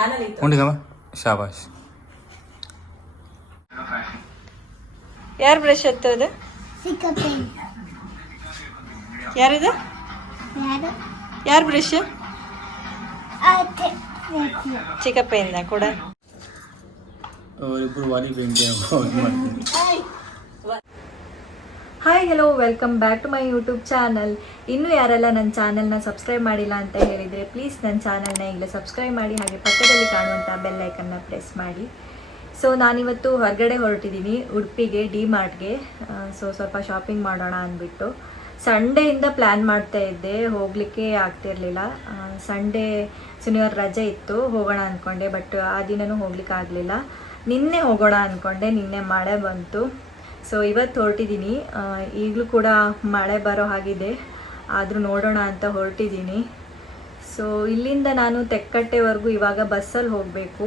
Channel ಇತ್ತು ಉಂಡಿಗಮ್ಮ ಶಾಬಾಷ್ ಯಾರು brush ಎತ್ತೋದು ಯಾರಿದು ಯಾರು ಬ್ರಷ್ ಚಿಕ್ಕಪ್ಪಯಿಂದ ಕೂಡ ಅವರಿಬ್ಬರು ವಾಲಿ ಬೆಂಕಿ ಮಾಡ್ತೀನಿ hi hello welcome back to my YouTube channel ಇನ್ನೂ ಯಾರೆಲ್ಲ ನನ್ನ ಚಾನಲ್ನ ಸಬ್ಸ್ಕ್ರೈಬ್ ಮಾಡಿಲ್ಲ ಅಂತ ಹೇಳಿದರೆ ಪ್ಲೀಸ್ ನನ್ನ ಚಾನಲ್ನ ಈಗಲೇ ಸಬ್ಸ್ಕ್ರೈಬ್ ಮಾಡಿ, ಹಾಗೆ ಪಕ್ಕದಲ್ಲಿ ಕಾಣುವಂಥ ಬೆಲ್ ಐಕನ್ನ ಪ್ರೆಸ್ ಮಾಡಿ. ಸೊ ನಾನಿವತ್ತು ಹೊರಗಡೆ ಹೊರಟಿದ್ದೀನಿ, ಉಡುಪಿಗೆ ಡಿ ಮಾರ್ಟ್ಗೆ ಸೊ ಸ್ವಲ್ಪ ಶಾಪಿಂಗ್ ಮಾಡೋಣ ಅಂದ್ಬಿಟ್ಟು. ಸಂಡೇಯಿಂದ ಪ್ಲ್ಯಾನ್ ಮಾಡ್ತಾ ಇದ್ದೆ, ಹೋಗಲಿಕ್ಕೆ ಆಗ್ತಿರ್ಲಿಲ್ಲ. ಸಂಡೇ ಶನಿವಾರ ರಜೆ ಇತ್ತು, ಹೋಗೋಣ ಅಂದ್ಕೊಂಡೆ ಬಟ್ ಆ ದಿನವೂ ಹೋಗ್ಲಿಕ್ಕೆ ಆಗಲಿಲ್ಲ. ನಿನ್ನೆ ಹೋಗೋಣ ಅಂದ್ಕೊಂಡೆ ನಿನ್ನೆ ಮಳೆ ಬಂತು. ಸೊ ಇವತ್ತು ಹೊರಟಿದ್ದೀನಿ. ಈಗಲೂ ಕೂಡ ಮಳೆ ಬರೋ ಹಾಗಿದೆ. ಆದರೂ ನೋಡೋಣ ಅಂತ ಹೊರಟಿದ್ದೀನಿ. ಸೊ ಇಲ್ಲಿಂದ ನಾನು ತೆಕ್ಕಟ್ಟೆವರೆಗೂ ಇವಾಗ ಬಸ್ಸಲ್ಲಿ ಹೋಗಬೇಕು.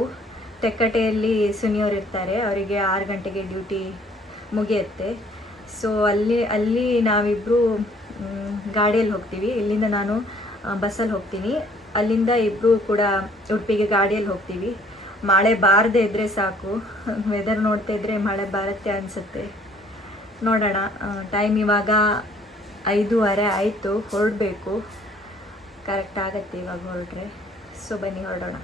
ತೆಕ್ಕಟ್ಟೆಯಲ್ಲಿ ಸುನಿಯವ್ರು ಇರ್ತಾರೆ. ಅವರಿಗೆ ಆರು ಗಂಟೆಗೆ ಡ್ಯೂಟಿ ಮುಗಿಯುತ್ತೆ. ಸೊ ಅಲ್ಲಿ ಅಲ್ಲಿ ನಾವಿಬ್ಬರು ಗಾಡಿಯಲ್ಲಿ ಹೋಗ್ತೀವಿ. ಇಲ್ಲಿಂದ ನಾನು ಬಸ್ಸಲ್ಲಿ ಹೋಗ್ತೀನಿ. ಅಲ್ಲಿಂದ ಇಬ್ಬರು ಕೂಡ ಉಡುಪಿಗೆ ಗಾಡಿಯಲ್ಲಿ ಹೋಗ್ತೀವಿ. ಮಳೆ ಬಾರದೇ ಇದ್ದರೆ ಸಾಕು. ವೆದರ್ ನೋಡ್ತಾ ಇದ್ದರೆ ಮಳೆ ಬರುತ್ತೆ ಅನಿಸುತ್ತೆ. ನೋಡೋಣ. ಟೈಮ್ ಇವಾಗ ಐದೂವರೆ ಆಯಿತು, ಹೊರಡಬೇಕು. ಕರೆಕ್ಟ್ ಆಗುತ್ತೆ ಇವಾಗ ಹೊರಟ್ರೆ. ಸೊ ಬನ್ನಿ ಹೊರಡೋಣ.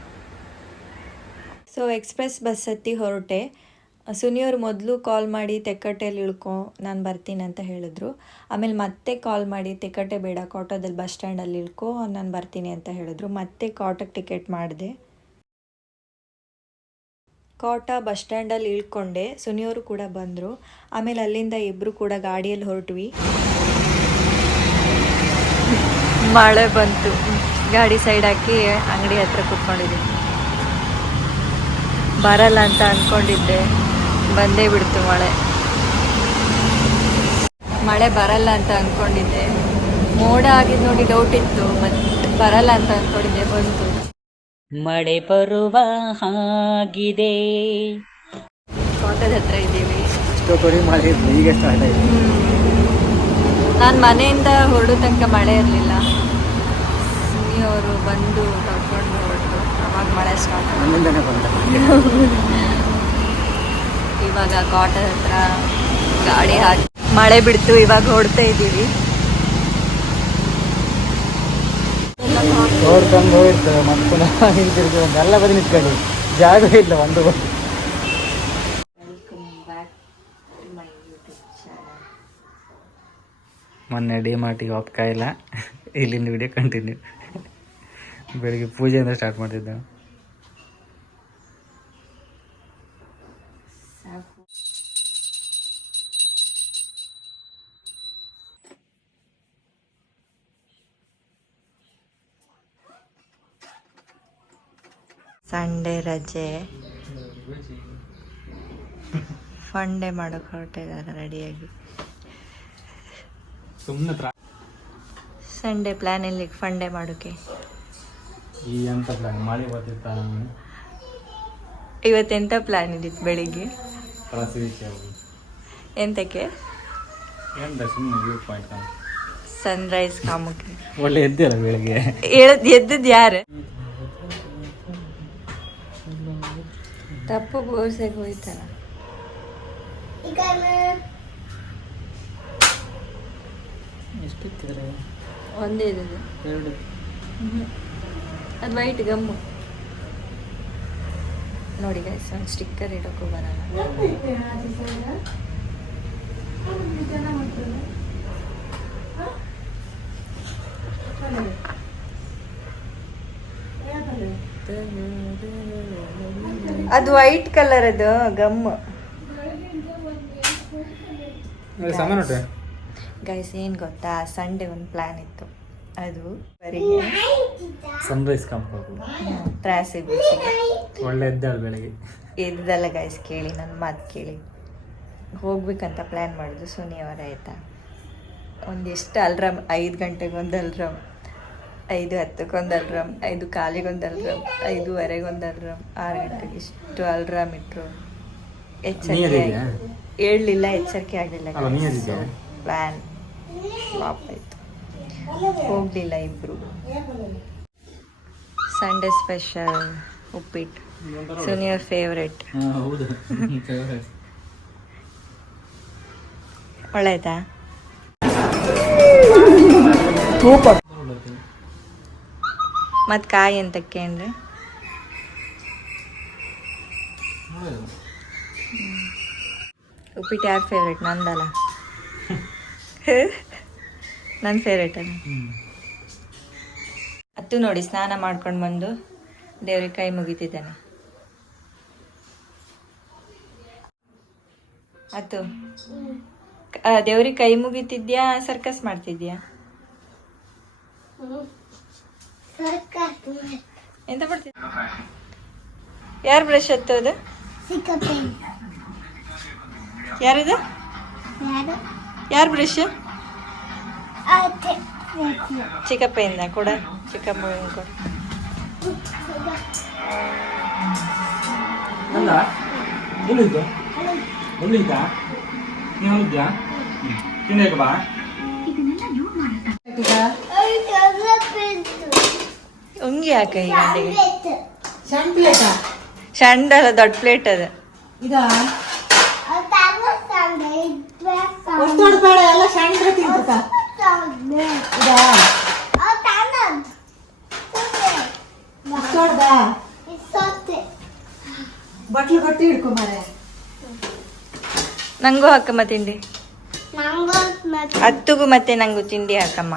ಸೊ ಎಕ್ಸ್ಪ್ರೆಸ್ ಬಸ್ ಹತ್ತಿ ಹೊರಟೆ. ಸುನಿಯವ್ರು ಮೊದಲು ಕಾಲ್ ಮಾಡಿ ತೆಕ್ಕಟ್ಟೆಯಲ್ಲಿ ಇಳ್ಕೊ, ನಾನು ಬರ್ತೀನಿ ಅಂತ ಹೇಳಿದ್ರು. ಆಮೇಲೆ ಮತ್ತೆ ಕಾಲ್ ಮಾಡಿ ತೆಕ್ಕಟ್ಟೆ ಬೇಡ ಕಾಟೋದಲ್ಲಿ ಬಸ್ ಸ್ಟ್ಯಾಂಡಲ್ಲಿ ಇಳ್ಕೊ, ನಾನು ಬರ್ತೀನಿ ಅಂತ ಹೇಳಿದ್ರು. ಮತ್ತೆ ಕಾಟಕ್ಕೆ ಟಿಕೆಟ್ ಮಾಡಿದೆ. ಕೋಟ ಬಸ್ ಸ್ಟ್ಯಾಂಡಲ್ಲಿ ಇಳ್ಕೊಂಡೆ. ಸುನಿಯವರು ಕೂಡ ಬಂದರು. ಆಮೇಲೆ ಅಲ್ಲಿಂದ ಇಬ್ಬರು ಕೂಡ ಗಾಡಿಯಲ್ಲಿ ಹೊರಟ್ವಿ. ಮಳೆ ಬಂತು. ಗಾಡಿ ಸೈಡ್ ಹಾಕಿ ಅಂಗಡಿ ಹತ್ರ ಕೂತ್ಕೊಂಡಿದ್ದೆ ಬರಲ್ಲ ಅಂತ ಅಂದ್ಕೊಂಡಿದ್ದೆ ಬಂದೇ ಬಿಡ್ತು ಮಳೆ. ಮಳೆ ಬರಲ್ಲ ಅಂತ ಅಂದ್ಕೊಂಡಿದ್ದೆ ಮೋಡ ಆಗಿದ್ದು ನೋಡಿ ಡೌಟ್ ಇತ್ತು ಮತ್ತೆ ಬರಲ್ಲ ಅಂತ ಅಂದ್ಕೊಂಡಿದ್ದೆ ಬಂತು. ಮಳೆ ಬರುವ ಹಾಗಿದೆ. ತೋಟದ ಹತ್ರ ಇದ್ದೀವಿ. ಇಷ್ಟೊತ್ತವರೆಗೆ ಮಳೆ ಈಗ ಸ್ಟಾರ್ಟ್ ನಾನು ಮನೆಯಿಂದ ಹೊರಡು ತನಕ ಮಳೆ ಇರಲಿಲ್ಲ. ಅವರು ಬಂದು ಕರ್ಕೊಂಡು ಹೊರಟು. ಅವಾಗ ಮಳೆ ಸ್ಟಾರ್ಟ್ ಬಂದ? ಇವಾಗ ಕಾಟನ್ ಹತ್ರ ಗಾಡಿ ಹಾಕಿ ಮಳೆ ಬಿಡ್ತು ಇವಾಗ ಹೊಡ್ತಾ ಇದ್ದೀವಿ. ನೋಡ್ಕೊಂಡು ಹೋಗಿರ್ತದೆ ಮತ್ತೆ ಪುನಃ ಹಿಂತಿರುಗಿ ಎಲ್ಲ ಬದಿ ನಿಂತ್ಕೊಂಡು. ಜಾಗ ಇಲ್ಲ ಒಂದು ಮೊನ್ನೆ ಡಿ ಮಾರ್ಟಿಗೆ ಹೋಗ್ತಾ ಇಲ್ಲ. ಇಲ್ಲಿಂದ ವಿಡಿಯೋ ಕಂಟಿನ್ಯೂ ಬೆಳಿಗ್ಗೆ ಪೂಜೆಯಿಂದ ಸ್ಟಾರ್ಟ್ ಮಾಡ್ತಿದ್ದೆ. ಸಂಡೇ ರಜೆ. ಫಂಡೆ ಮಾಡೋಕ್ ಹೊರಟಿದ್ದಾರೆ ರೆಡಿಯಾಗಿ. ಸುಮ್ಮನೆ ಸಂಡೇ ಪ್ಲ್ಯಾನ್ ಇಲ್ಲಿ ಫಂಡೆ ಮಾಡೋಕೆ? ಈ ಅಂತ ಪ್ಲಾನ್ ಮಾಡಿ ಬರ್ತಿರ್ತ ಇವತ್ತೆಂಥ ಪ್ಲ್ಯಾನ್ ಇದ್ದಿತ್ತು ಬೆಳಿಗ್ಗೆ? ಎಂತಕ್ಕೆ? ಸನ್ರೈಸ್ ಕಾಮಕ್ಕೆ ಒಳ್ಳೆ ಎದ್ದಿಲ್ಲ ಬೆಳಿಗ್ಗೆ. ಎದ್ದದ್ದು ಯಾರು? ತಪ್ಪು ಬೋರ್ಸೆಗೆ ಹೋಯ್ತಾರ. ಎಷ್ಟಿತ್ತಿದ್ರೆ? ಒಂದೇ ಇದೆ ಎರಡು. ಅದು ವೈಟ್ ಗಮ್ಮು. ನೋಡಿ ಗೈಸ್ ಒಂದು ಸ್ಟಿಕ್ಕರ್ ಇಡೋಕ್ಕೂ ಬರಲ್ಲ. ಅದು ವೈಟ್ ಕಲರ್ ಅದು ಗಮ್ ಗೈಸ್ ಏನು ಗೊತ್ತಾ? ಸಂಡೇ ಒಂದು ಪ್ಲ್ಯಾನ್ ಇತ್ತು. ಅದು ಬರಿಗೆ ಸನ್ರೈಸ್ ಬೀಚಿಗೆ. ಒಳ್ಳೆ ಎದ್ದಾಳು ಬೆಳಗ್ಗೆ. ಎದ್ದಲ್ಲ ಗೈಸ್ ಕೇಳಿ ನನ್ನ ಮಾತು ಕೇಳಿ. ಹೋಗ್ಬೇಕಂತ ಪ್ಲ್ಯಾನ್ ಮಾಡಿದ್ರು ಸುನಿಯವರ ಆಯಿತಾ? ಒಂದಿಷ್ಟು ಅಲ್ರಾಮ್ ಐದು ಗಂಟೆಗೆ ಒಂದು ಅಲ್ರಾಮ್. ಐದು ಹತ್ತಕ್ಕೊಂದು ಅಲ್ರಾಮ್ ಐದು ಕಾಲಿಗೊಂದು ಅಲ್ರಾಮ್ ಐದೂವರೆಗೊಂದು ಅಲ್ರಾಮ್ ಆರು ಗಂಟೆಗೆ ಇಷ್ಟು ಅಲ್ರಾಮ್ ಇಟ್ಟರು ಎಚ್ಚರಿಕೆ? ಹೇಳಲಿಲ್ಲ ಎಚ್ಚರಿಕೆ ಆಗಲಿಲ್ಲ? ಪ್ಲ್ಯಾನ್ ಫ್ಲಾಪ್ ಆಯಿತು. ಹೋಗಲಿಲ್ಲ ಇಬ್ಬರು ಸಂಡೇ ಸ್ಪೆಷಲ್ ಉಪ್ಪಿಟ್ಟು. ಸುನಿಯರ್ ಫೇವ್ರೆಟ್ ಹೌದು. ಒಳ್ಳೆದಾ? ಮತ್ತು ಕಾಯಿ ಎಂತಕ್ಕೆ ಅಂದರೆ ಉಪ್ಪಿಟ್ಟು ಯಾರು ಫೇವ್ರೇಟ್ ನಂದಲ್ಲ. ನನ್ನ ಫೇವ್ರೇಟ್ ಅಲ್ಲ. ಅತ್ತು ನೋಡಿ, ಸ್ನಾನ ಮಾಡ್ಕೊಂಡು ಬಂದು ದೇವ್ರಿಗೆ ಕೈ ಮುಗಿತಿದ್ದಾನೆ. ಅತ್ತು. ದೇವ್ರಿಗೆ ಕೈ ಮುಗಿತಿದ್ಯಾ ಸರ್ಕಸ್ ಮಾಡ್ತಿದ್ಯಾ? ಎಂತ ಮಾಡ್ತಿದ್ಯ ಯಾರು ಬ್ರಷ್ ಹತ್ತೋದು ಯಾರಿದು? ಯಾರು ಬ್ರಷ್ ಚಿಕ್ಕಪ್ಪಯಿಂದ ಕೂಡ ಚಿಕ್ಕಪ್ಪ ಕೂಡ. ಅಲ್ಲ ಎಲ್ಲಿದ್ದು? ಎಲ್ಲಿದ್ದ? ನೀವು ಹೋಗಿದ್ಯಾ ತಿನ್ನಕ್ಕೆ ಬಾ. ಉಂಗಿ ಹಾಕ ಈ ಗಂಟೆಗೆ ಸಣ್ಣ ಪ್ಲೇಟ ಸಣ್ಣದಲ್ಲ ದೊಡ್ಡ ಪ್ಲೇಟ್ ಅದ. ಇದ? ಅಷ್ಟು ಬೇಡ ಎಲ್ಲ ಸಣ್ಣ ತಿಂತ ಇದ? ಅಷ್ಟು ಹೊಡ್ದ ಬಟ್ಲು ಗಟ್ಟಿ ಹಿಡ್ಕೊ ಮಾರೆ. ನಂಗೂ ಹಾಕಮ್ಮ ತಿಂಡಿ. ಹತ್ತುಗೂ ಮತ್ತೆ ನಂಗೂ ತಿಂಡಿ ಹಾಕಮ್ಮ.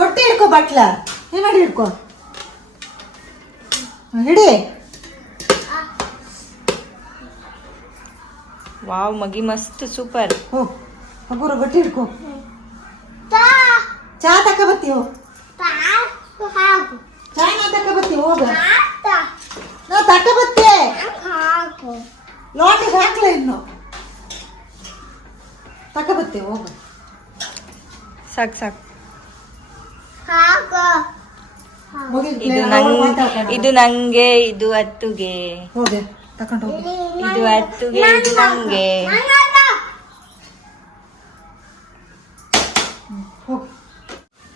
ಗೊಟ್ಟಿ ಹಿಡ್ಕೊ ಬಟ್ಲ. ಏನ್ ಮಾಡಿ ಹಿಡ್ಕೊ? ಹಿಡಿ. ವಾವ್ ಮಗಿ ಮಸ್ತ್ ಸೂಪರ್. ಹೋ ಹಗುರ ಗಟ್ಟಿ ಹಿಡ್ಕೊ. ಚಾ. ತಕ ಬರ್ತೀವಿ ಹೋ ಚಾಯ್ನ ತಕ ಬರ್ತೀವಿ ಹೋಗ. ನಾ ತಕ ಬತ್ತೆ ಲೋಟಿಗೆ ಹಾಕ್ಲ ಇನ್ನು. ತಕ ಬತ್ತೆ ಹೋಗ. ಸಾಕು ಸಾಕು. ಇದು plate ಇದು ನಂಗೆ ಇದು ಅತ್ತುಗೆ ಹೋಗೆ ತಕೊಂಡು ಹೋಗಿ. ಇದು ಅತ್ತುಗೆ ಇದು ನಂಗೆ.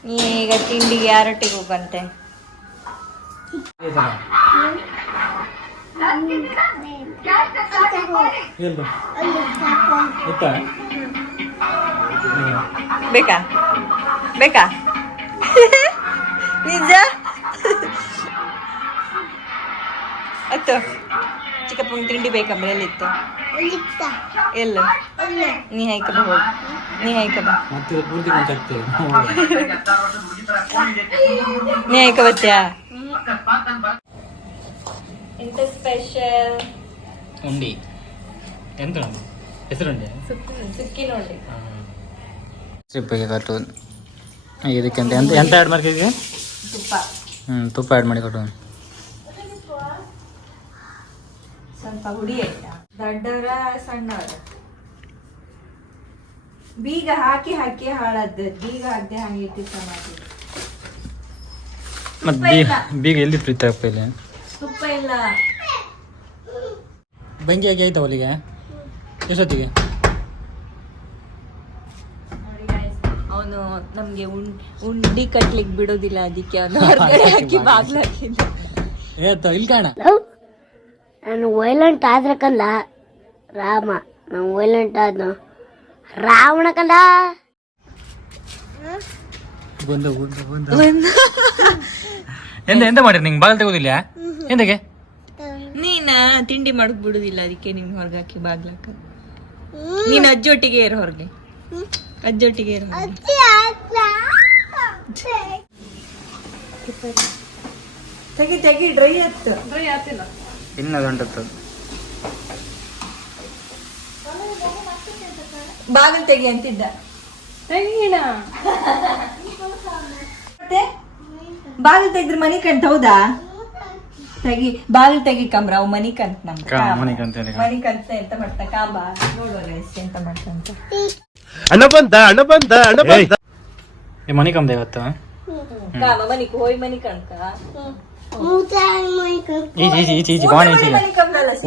ನೀ ಈಗ ತಿಂಡಿಗೆ ಯಾರೊಟ್ಟಿಗೆ ಹೋಗಂತೆ? ಬೇಕಾ? ಬೇಕಾ? ನಿಜ? ಅತ್ತು ಚಿಕ್ಕಪ್ಪನ ತಿಂಡಿ ಬೇಕಂದ್ರೆ ಎಲ್ಲಿತ್ತು ಎಲ್ಲ. ನೀ ಹಾಯ್ಕಬ ಹೋಗಿ. ನೀ ಹಾಯ್ಕಬ ಮತ್ತೆ ಪೂರ್ತಿ ಮುಂಚಾಗ್ತೇವೆ ನೀ ಹೈಕ ಬತ್ತ್ಯಾ ಎಂತ ಸ್ಪೆಷಲ್? ಉಂಡಿ. ಎಂತ ಹೆಸರುಂಡೆ ಸುಕ್ಕಿ ನೋಡಿ. ಟ್ರಿಪ್ಪಿಗೆ ಕಟ್ಟು. ಇದಕ್ಕೆ ಅಂತ ಎಂತ ಎಂತ ಆ್ಯಡ್ ಮಾಡ್ತಿದ್ವಿ ತುಪ್ಪ. ಹ್ಞೂ ತುಪ್ಪ ಆ್ಯಡ್ ಮಾಡಿ ಕೊಟ್ಟು. ಸ್ವಲ್ಪ ಹುಡಿ ಆಯ್ತಾ? ದೊಡ್ಡವರ ಸಣ್ಣವರ? ಬೀಗ ಹಾಕಿ ಹಾಕಿ ಹಾಳಾದ ಬೀಗ ಹಾಕದೆ ಹಾಗೆ ಇಟ್ಟಿರ್ತ ಮಾಡಿ ಮತ್ತೆ ಬೀಗ ಎಲ್ಲಿ ಪ್ರೀತಿ ಇಲ್ಲಿ ತುಪ್ಪ ಇಲ್ಲ. ಬೆಂಕಿ ಆಗಿ ಆಯ್ತಾ ಅವಳಿಗೆ? ಎಷ್ಟೊತ್ತಿಗೆ? ನೋಡಿ ಅವನು ನಮ್ಗೆ ಉಂಡ್ ಉಂಡಿ ಕಟ್ಲಿಕ್ಕೆ ಬಿಡೋದಿಲ್ಲ ಅದಕ್ಕೆ ಅವನು ಹೊರಗಡೆ ಹಾಕಿ ಬಾಗ್ಲಾಕಿಲ್ಲ ಏತ ಇಲ್ಲಿ ಕಾಣ. ನಾನು ವೈಲೆಂಟ್ ಆದ್ರೆ ಕಂದ ರಾಮ ನಾನು ವೈಲೆಂಟ್ ಆದ ರಾವಣ ಕಲ್ಲ ಬಂದ ಬಂದ ಬಂದ. ಎಂತ ಎಂತ ಮಾಡಿರಿ ನಿಂಗೆ? ಬಾಗಿಲು ತೆಗೋದಿಲ್ಲ? ಎಂತಕ್ಕೆ ನೀನ ತಿಂಡಿ ಮಾಡಕ್ ಬಿಡುದಿಲ್ಲ ಅದಕ್ಕೆ ನಿಮ್ಗೆ ಹೊರಗೆ ಹಾಕಿ ಬಾಗ್ಲಾಕ ನೀನ್ ಅಜ್ಜೊಟ್ಟಿಗೆ ಏರ್ ಹೊರಗೆ. ಅಜ್ಜೊಟ್ಟಿಗೆ ಇರು ಹೊರ್ಗೆ. ತೆಗಿ ತೆಗಿ ಡ್ರೈ ಹತ್ತು ಇನ್ನದು ಹೊಂಟದ್ದು ಬಾಗಿಲು ತೆಗಿ ಅಂತಿದ್ದ. ಮತ್ತೆ? ಬಾಗಿಲು ತೆಗೆದ್ರೆ ಮನಿ ಕಂತ ಹೌದಾ? ತೆಗಿ ಬಾಗಿಲು ತೆಗಿ ಕಮ್ರ ಅವ್ ಮನಿ ಕಂತ ನಮ್ ಮನಿ ಕಂತ ಕಂತೇನೆ ಮನಿ ಕಂತ ಎಂತ ಮಾಡ್ತಾ ಕಾಂಬ ನೋಡುವ ಎಂತ ಮಾಡ್ತಂತ ಅಣ್ಣ ಬಂದ ಅಣ್ಣ ಬಂದ ಹಣ ಬಂದ ಏ ಮನೆ ಇವತ್ತು? ಕಾಮ ಮನಿ ಹೋಯ್ ಮನಿ ಕಂತ ಈಚೆ ಈಚೆ ಈಚೆ ಈಚೆ ಬಾಣ ಈಚೆಗೆ ಮನಿ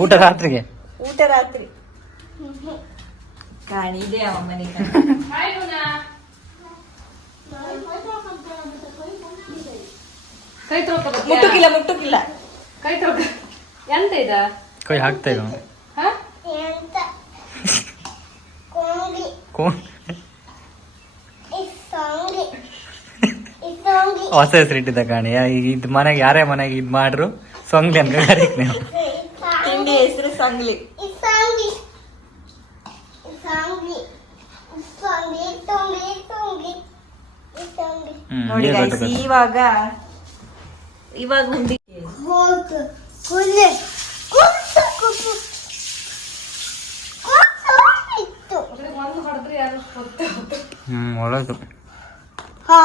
ಊಟ ರಾತ್ರಿಗೆ. ಊಟ ರಾತ್ರಿ. ಕಾಣಿದೆ ಅವ ಕೈ ಕಂತ ಮುಟ್ಟುಕಿಲ್ಲ ಮುಟ್ಟುಕಿಲ್ಲ. ಕೈ ಹಾಕ್ತಾ ಇದ? ಎಂತ ಹಾಕ್ತಾ ಇದ್ದ ಇಸಂಗಿ ಹೊಸ ಹೆಸರು ಇಟ್ಟಿದ್ದ ಕಾಣಿ. ಈಗ ಇದ್ ಮನೆಗೆ ಯಾರೇ ಮನೆಗೆ ಇದ್ ಮಾಡ್ರು ಸೊಂಗ್ಲಿ ಅನ್ಕ ಕರೀಕ್ ನೀವು. ತಿಂಡಿ ಹೆಸರು ಸಂಗ್ಲಿ. ನೋಡಿ. ಇವಾಗ ಇವಾಗ ಇತ್ತು ಹ್ಮ್ ಒಳ್ಳೇದು ಹಾ.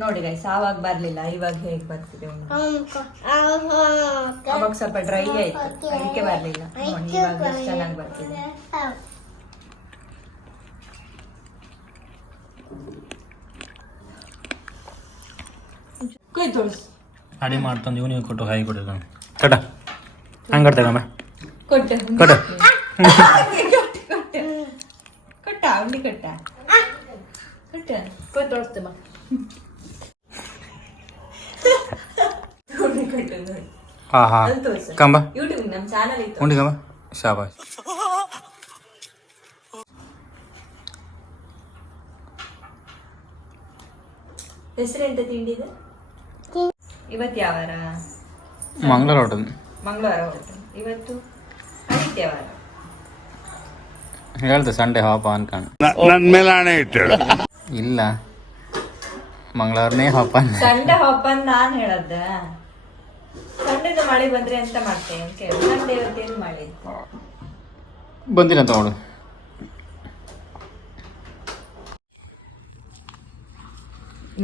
ನೋಡಿ ಗೈಸ್ ಆವಾಗ ಬರ್ಲಿಲ್ಲ ಇವಾಗ ಹೇಗ್ ಬರ್ತಿದೆ ಹುಂಡಿ ಅಂಕ ಆಹಾ ಅವಾಗ ಸ್ವಲ್ಪ ಡ್ರೈ ಆಯ್ತು. ಅದಕ್ಕೆ ಬರ್ಲಿಲ್ಲ. ನೋಡಿ ಇವಾಗ ಎಷ್ಟು ಚೆನ್ನಾಗಿ ಬರ್ತಿದೆ. ಕೊಯ್ ತೋರ್ಸು ಅಡಿ ಮಾಡ್ತಂದು ಇವನಿಗೆ ಕೊಟ್ಟು ಹಾಯಿ ಕೊಟ್ಟಿದ್ದ ಕಟ. ಹಂಗೆ ತಗೊಂಬ ಕೊಟ್ಟೆ ಕೊಡು ಕೊಟ್ಟ. ಉಂಡಿ ಕೊಟ್ಟ. ಕೊಟ್ಟ ಕೊಯ್ ತೋರಿಸ್ತೆ ಬಾ ಉಂಡಿ ಕೊಟ್ಟು ನೋಡಿ ಕಂಬ ಶಾಬಾಸ್ ಹೆಸರು ಎಂತ ತಿಂಡಿದು ಇವತ್ತು ಯಾವ ವಾರ ಮಂಗಳವಾರ ಹೊಟ್ಟದು ಮಂಗಳವಾರ ಹೊರಟು. ಇವತ್ತು ಆದಿತ್ಯವಾರ. ಸಂಡೇ ಹಾಪ ಅನ್ಕೊಂಡು ನನ್ನ ಮೇಲೆ ಹಣೆ ಇಟ್ಟಳು ಇಲ್ಲ. ಮಂಗಳವಾರನೇ ಹಾಪ. ಸಂಡೆ ನಾನು ಅಂತ ಹೇಳದ್ದ. ಸಂಡೆದ ಮಳೆ ಬಂದ್ರೆ ಎಂತ ಮಾಡ್ತೇನೆ ಅಂತ ಕೇಳಿ. ಇವತ್ತೇನು ಮಳೆ?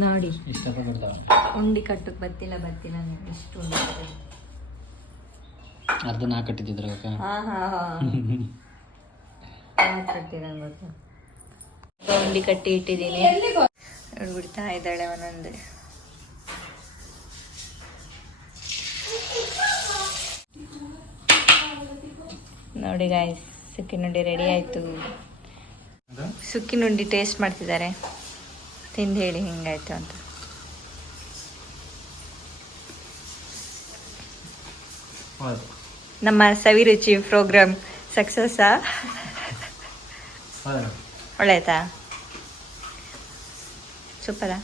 ನೋಡಿ. ಉಂಡಿ ಕಟ್ಟಕ್ ಬತ್ತಿಲ್ಲ ಬತ್ತಿಲ್ಲ ನೋಡಿ. ಇಷ್ಟು ಉಂಡಿ. ಅರ್ಧ ನಾ ಕಟ್ಟಿದ್ದಿದ್ರ. ಉಂಡಿ ಕಟ್ಟಿ ಇಟ್ಟಿದ್ದೀನಿ. ಬಿಡ್ತಾ ಇದ್ದಾಳೆ ಒಂದೊಂದು ನೋಡಿ ಗಾಯ್ಸ್ ಸುಕ್ಕಿನುಂಡಿ ರೆಡಿ ಆಯ್ತು. ಸುಕ್ಕಿನುಂಡಿ ಟೇಸ್ಟ್ ಮಾಡ್ತಿದ್ದಾರೆ. ತಿಂದು ಹೇಳಿ ಹಿಂಗಾಯ್ತು ಅಂತ. ನಮ್ಮ ಸವಿರುಚಿ ಪ್ರೋಗ್ರಾಮ್ ಸಕ್ಸಸ್ಸಾ ಒಳ್ಳೆಯತಾ ಸೂಪರಾ?